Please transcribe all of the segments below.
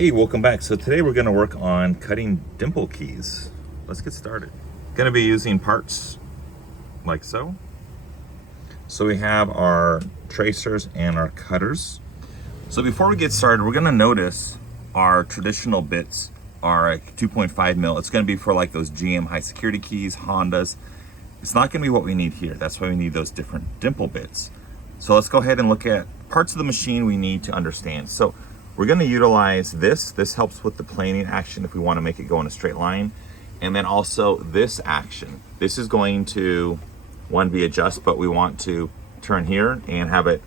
Hey, welcome back. So today we're going to work on cutting dimple keys. Let's get started. Going to be using parts like so. So we have our tracers and our cutters. So before we get started, we're going to notice our traditional bits are 2.5 mil. It's going to be for like those GM high security keys, Hondas. It's not going to be what we need here. That's why we need those different dimple bits. So let's go ahead and look at parts of the machine we need to understand. So we're going to utilize this. This helps with the planing action if we want to make it go in a straight line. And then also this action. This is going to, one, be adjust, but we want to turn here and have it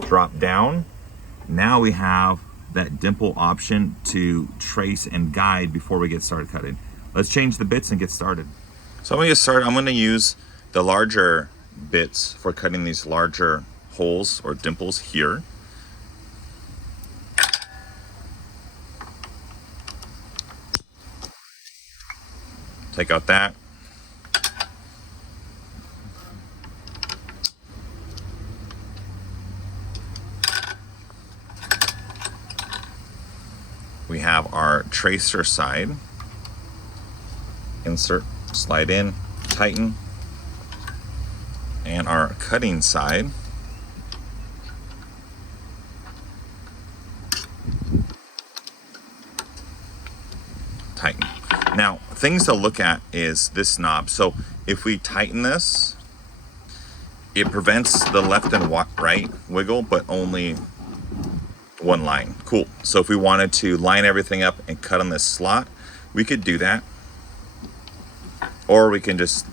drop down. Now we have that dimple option to trace and guide before we get started cutting. Let's change the bits and get started. So I'm going to get started. I'm going to use the larger bits for cutting these larger holes or dimples here. Take out that. We have our tracer side. Insert, slide in, tighten. And our cutting side. Tighten. Now, things to look at is this knob. So if we tighten this, it prevents the left and right wiggle, but only one line. Cool. So if we wanted to line everything up and cut on this slot, we could do that. Or we can just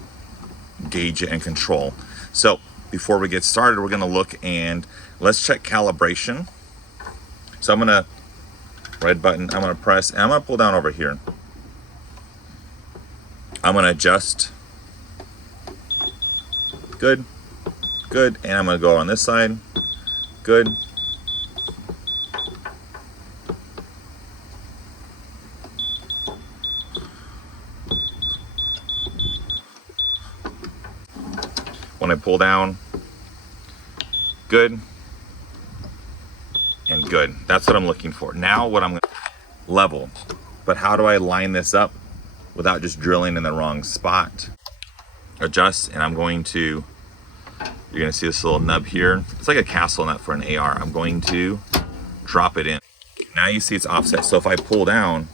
gauge it and control. So before we get started, we're going to look and let's check calibration. So I'm going to, red button, I'm going to press, and I'm going to pull down over here. I'm going to adjust. Good. Good. And I'm going to go on this side. Good. When I pull down, good, and good. That's what I'm looking for. Now what I'm going to level, but how do I line this up without just drilling in the wrong spot? Adjust, and I'm going to, you're going to see this little nub here. It's like a castle nut for an AR. I'm going to drop it in. Now you see it's offset. So if I pull down,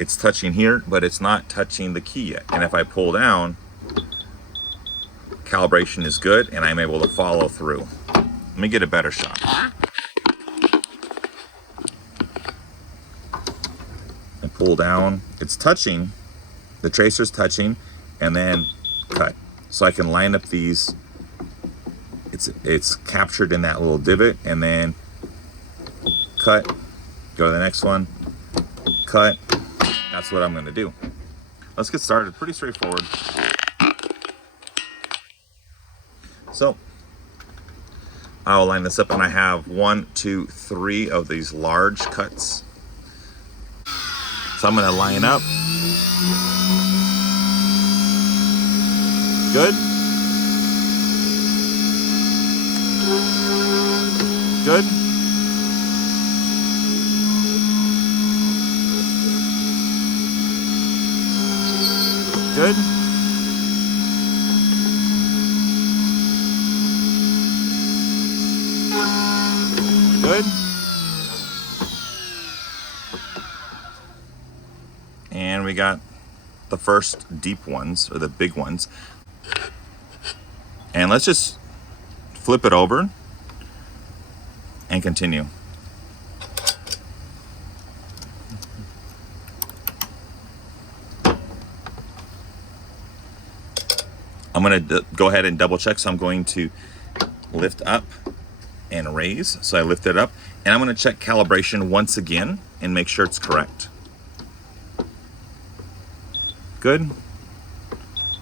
it's touching here, but it's not touching the key yet. And if I pull down, calibration is good and I'm able to follow through. Let me get a better shot. I pull down, it's touching, the tracer's touching, and then cut. So I can line up these, it's captured in that little divot, and then cut, go to the next one, cut. That's what I'm gonna do. Let's get started, pretty straightforward. So I'll line this up, and I have 1, 2, 3 of these large cuts. So I'm going to line up. Good. Good. Good. Good. And we got the first deep ones, or the big ones. And let's just flip it over and continue. I'm going to go ahead and double check. So I'm going to lift up and raise. So I lift it up, and I'm going to check calibration once again and make sure it's correct. Good.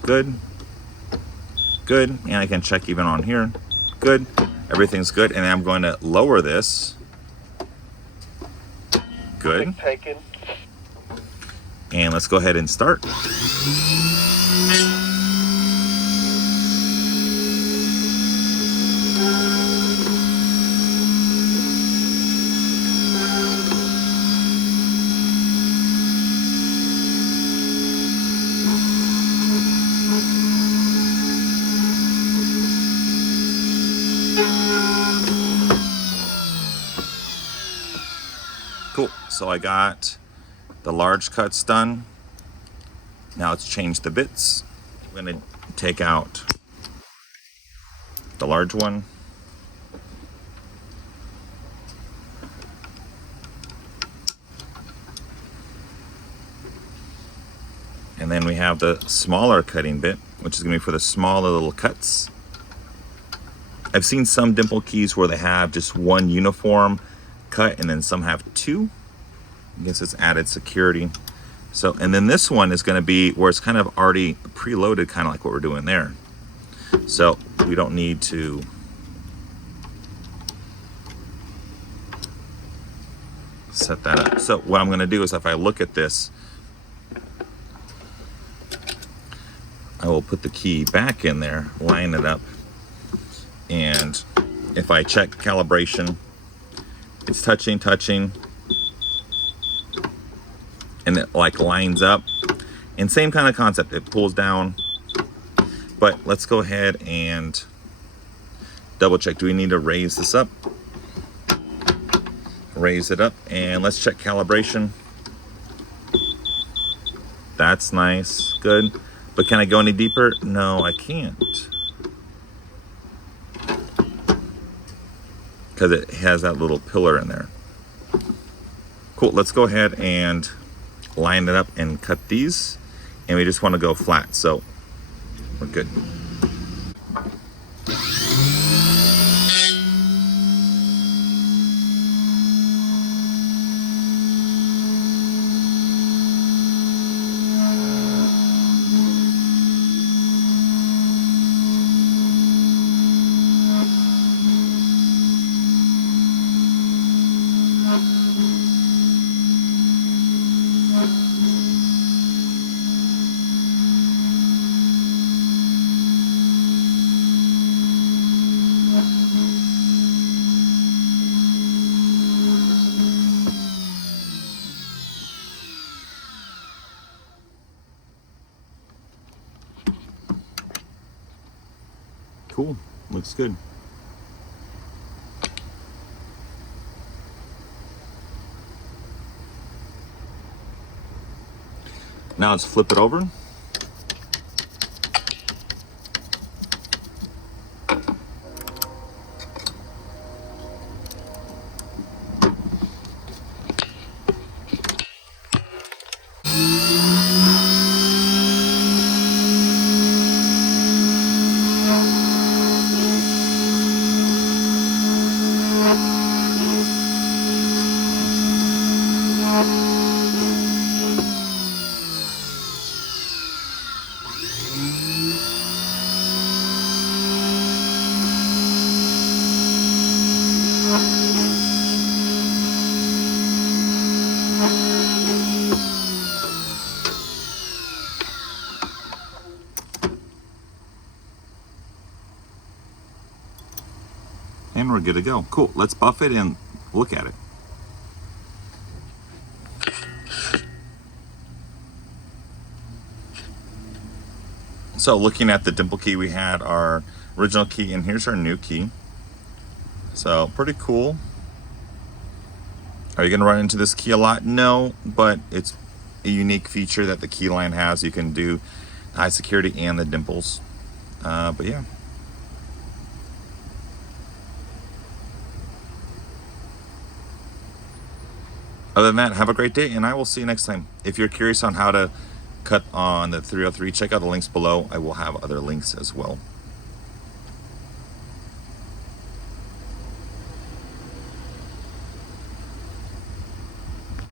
Good. Good. And I can check even on here. Good. Everything's good. And I'm going to lower this. Good. And let's go ahead and start. So I got the large cuts done. Now let's change the bits. I'm gonna take out the large one. And then we have the smaller cutting bit, which is gonna be for the smaller little cuts. I've seen some Dimple keys where they have just one uniform cut and then some have two. I guess it's added security. So, and then this one is gonna be where it's kind of already preloaded, kind of like what we're doing there. So we don't need to set that up. So what I'm gonna do is if I look at this, I will put the key back in there, line it up, and if I check calibration, it's touching, and it like lines up. And same kind of concept, it pulls down. But let's go ahead and double check. Do we need to raise this up? Raise it up, and let's check calibration. That's nice, good. But can I go any deeper? No, I can't. Because it has that little pillar in there. Cool, let's go ahead and line it up and cut these. And we just want to go flat, so we're good. Cool, looks good. Now let's flip it over. And we're good to go. Cool, let's buff it and look at it. So looking at the Dimple key, we had our original key and here's our new key. So pretty cool. Are you gonna run into this key a lot? No, but it's a unique feature that the Keyline has. You can do high security and the dimples. But yeah. Other than that, have a great day, and I will see you next time. If you're curious on how to cut on the 303, check out the links below. I will have other links as well.